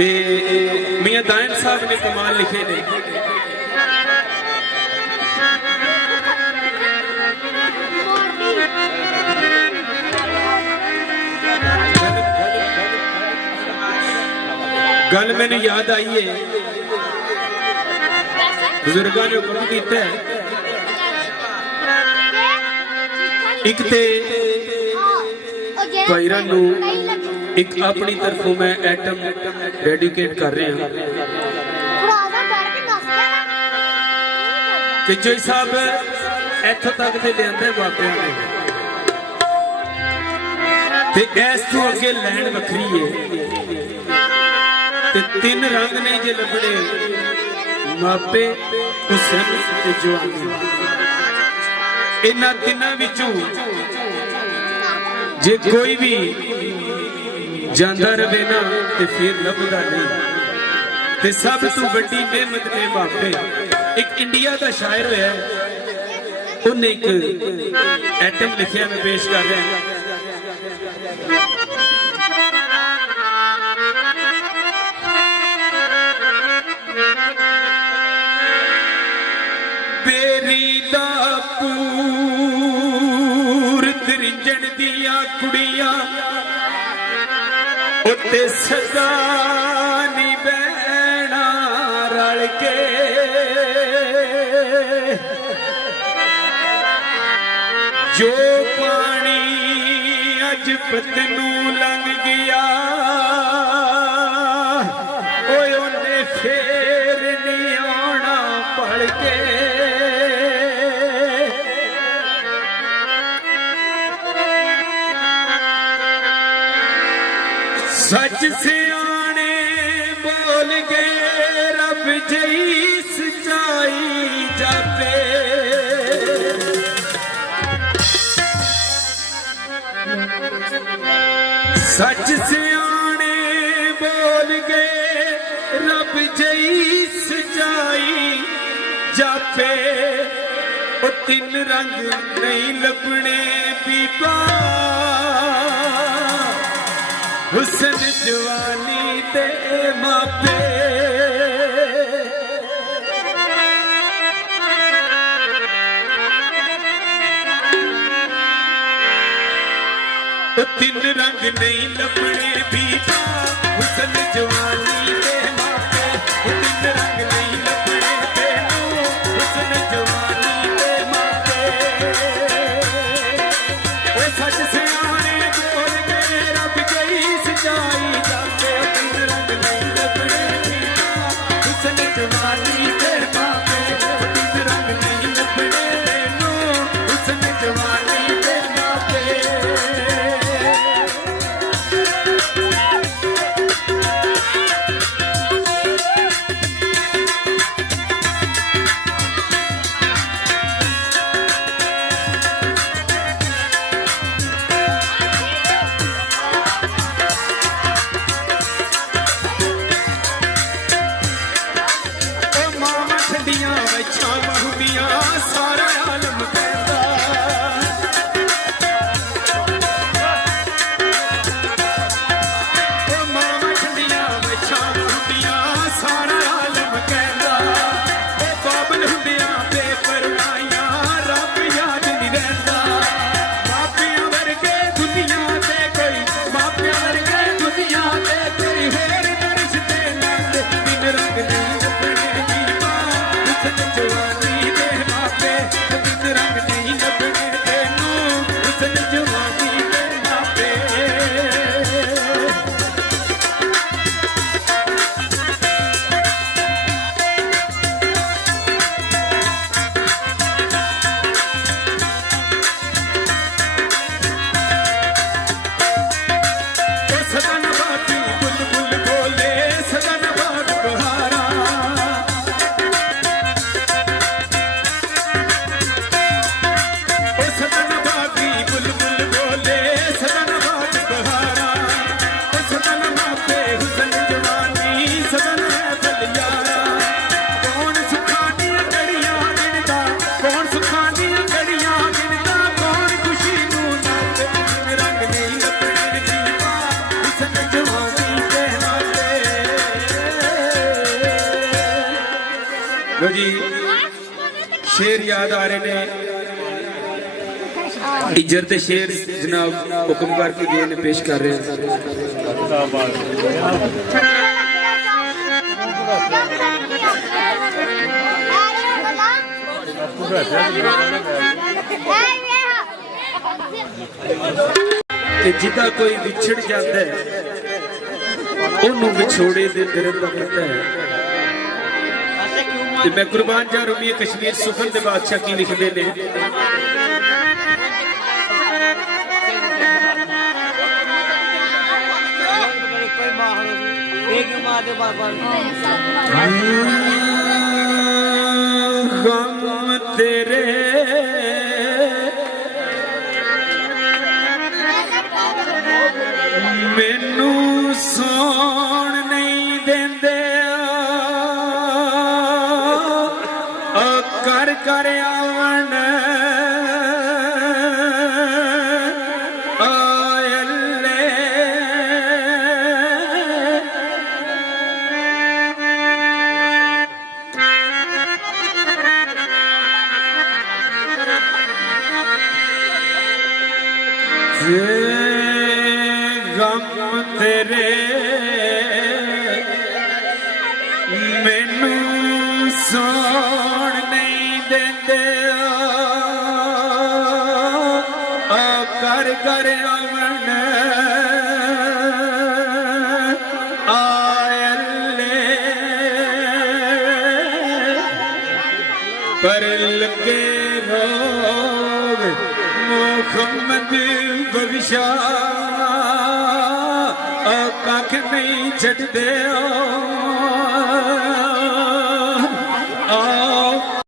ते मियां दायन साहब ने कमाल लिखे ने। गल मैंने याद आई है, बुजुर्गों ने हुक्म किया एक ते भाईरां नूं एक अपनी तरफों मैं एटम डेडिकेट कर रहा कि जो साहब इत्थों तक ते लियांदे बाबे ने ते इस तों अगे लैन वखरी है ते तीन रंग ने जे लभणे मापे हुसन ते जवानी। इन्हां तिन्हां विचों जे कोई भी जांदा रहे ना ते फिर लभदा नहीं ते सब तू बड़ी नेमत ने मापे। एक इंडिया का शायर होया उन्हें एक एटम लिखिया मैं पेश कर रहा। त्रिंजन दिया कुड़ियां उत्ते सदा नी बहना रल के जो पानी अज पतनू लंघ गया ओए उन्हें फेर नहीं आना पड़ के। सच सियाने बोल गए रब जई सच्चाई जापे। सच सियाने बोल गए रब जई सच्चाई जापे। ओ तीन रंग नहीं लभने बीबा हुसन जवानी ते मापे। तीन रंग नहीं लभने बीबा हुसन जवानी ते मापे। तीन रंग नहीं लभने तेनू हुसन जवानी ते मापे। सच सियाने बोल गए रब गई सच्चाई जाके। तीन रंग नहीं लभने हुसन जवानी ते मापे। तीन रंग नहीं लभने तेनू हुसन जवानी ते मापे। लो जी शेर याद आ रहे ने इज्जत दे शेर जनाब हुक्म करके गए ने पेश कर रहे हैं जिदा कोई विछड़ जाता है उन्होंने विछोड़े दे दर्द का पता है। मैं कुर्बान जा रूमी कश्मीर सुखन दे बादशाह की लिखते ने गम तेरे मैनू सौण नहीं देंदे कर कर आवन आयल्ले गम तेरे मैनू सौण नहीं देंदे कर कर अमन आयल्ले पर लगे रोग मुहम्मद बख्शा कख नहीं छड्डदे